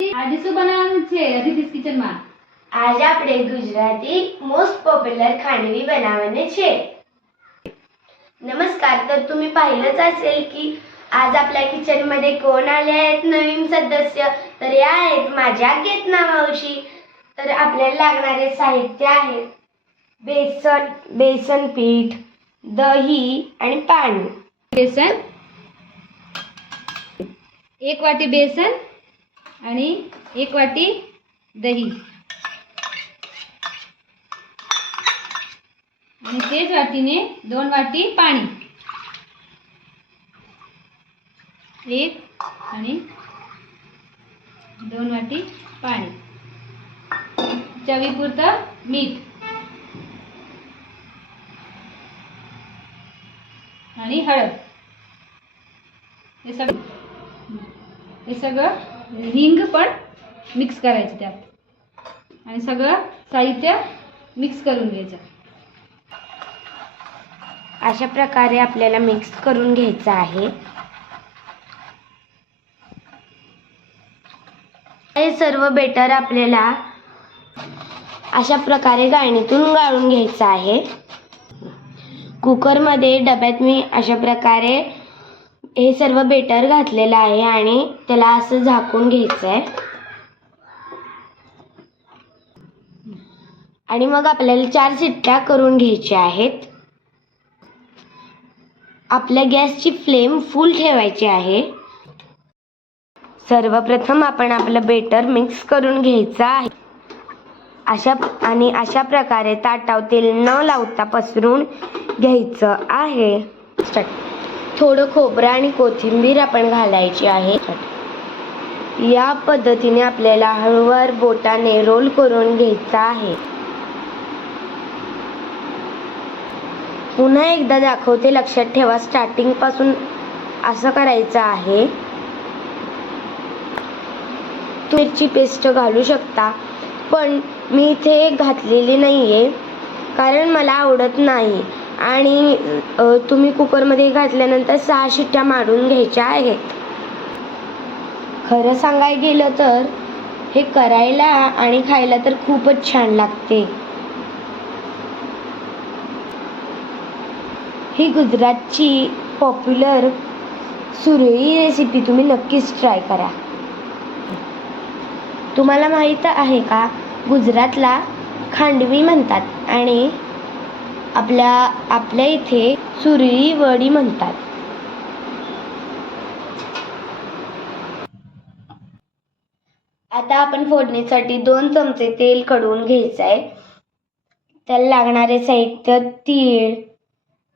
આજે શું બનાવવાનું છે અદિતિ's કિચનમાં? आज આપણે ગુજરાતી મોસ્ટ पॉप्युलर खांडवी बनवणे છે. नमस्कार. तर तुम्ही पाहिलंच असेल की आज आपल्या किचन मध्ये कोण आले आहेत नवीन सदस्य. तर या आहेत माझ्या केतना मावशी. तर आपल्याला लागणारे साहित्य आहे बेसन पीठ, दही आणि पाणी. बेसन, 1 वाटी बेसन आणि 1 वाटी दही आणि तेच वाटीने 2 वाटी पाणी. 1 आणि 2 वाटी पाणी. चवीपुरतं मीठ आणि हळद. हे सगळं हिंग पण मिक्स करायचं त्यात आणि सगळं साहित्य मिक्स करून घ्यायचं. अशा प्रकारे आपल्याला मिक्स करून घ्यायचं आहे. हे सर्व बेटर आपल्याला अशा प्रकारे गाळणीतून गाळून घ्यायचं आहे. कुकरमध्ये डब्यात मी अशा प्रकारे हे सर्व बेटर घातलेलं आहे आणि त्याला असं झाकून घ्यायचं आहे. आणि मग आपल्याला 4 शिट्ट्या करून घ्यायच्या आहेत. आपल्या गॅसची फ्लेम फुल ठेवायची आहे. सर्वप्रथम आपण आपलं बेटर मिक्स करून घ्यायचं आहे. अशा प्रकारे ताटावर तेल न लावता पसरून घ्यायचं आहे. थोडं खोबरं आणि कोथिंबीर आपण घालायची आहे. या पद्धतीने आपल्याला हळूवार बोटाने रोल करून घ्यायचा आहे. पुन्हा एकदा दाखवते, लक्षात ठेवा. स्टार्टिंग पासून असं करायचं आहे. मिरची पेस्ट घालू शकता, पण मी इथे घातलेली नाहीये कारण मला आवडत नाही. आणि तुम्ही कुकरमध्ये घातल्यानंतर 6 शिट्ट्या मारून घ्यायच्या आहेत. खरं सांगायला गेलं तर हे करायला आणि खायला तर खूपच छान लागते. ही गुजरातची पॉप्युलर सुरळी रेसिपी तुम्ही नक्कीच ट्राय करा. तुम्हाला माहीत आहे का, गुजरातला खांडवी म्हणतात आणि आपल्या इथे सुरळी वडी म्हणतात. आता आपण फोडणीसाठी 2 चमचे तेल कढवून घ्यायचं आहे. त्याला लागणारे साहित्य तीळ,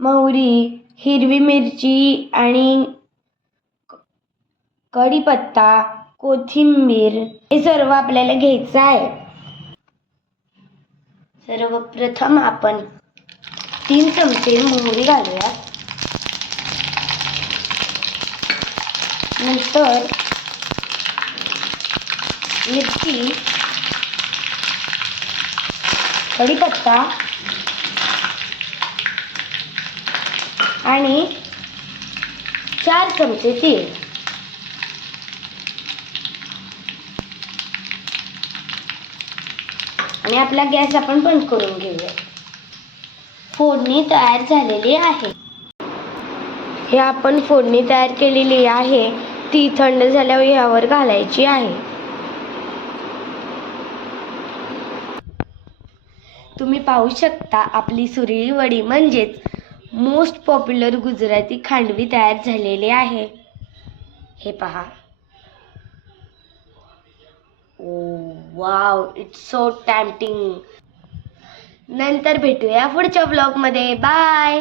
मोहरी, हिरवी मिरची आणि कढीपत्ता, कोथिंबीर हे सर्व आपल्याला घ्यायचं आहे. सर्वप्रथम आपण 3 चमचे मोहरी घालूया. नंतर मिरची, कढीपत्ता आणि 4 चमचे तीळ. आणि आपला गॅस आपण बंद करून घेऊया. फोडणी तयार झालेली आहे. हे आपण फोडणी तयार केलेली आहे, ती थंड झाल्यावर यावर घालायची आहे. तुम्ही पाहू शकता, आपली सुरळी वडी म्हणजेच मोस्ट पॉप्युलर गुजराती खांडवी तयार झालेली आहे. हे पहा. Wow, it's so tempting. नंतर भेटूया पुढच्या ब्लॉग मध्ये. बाय.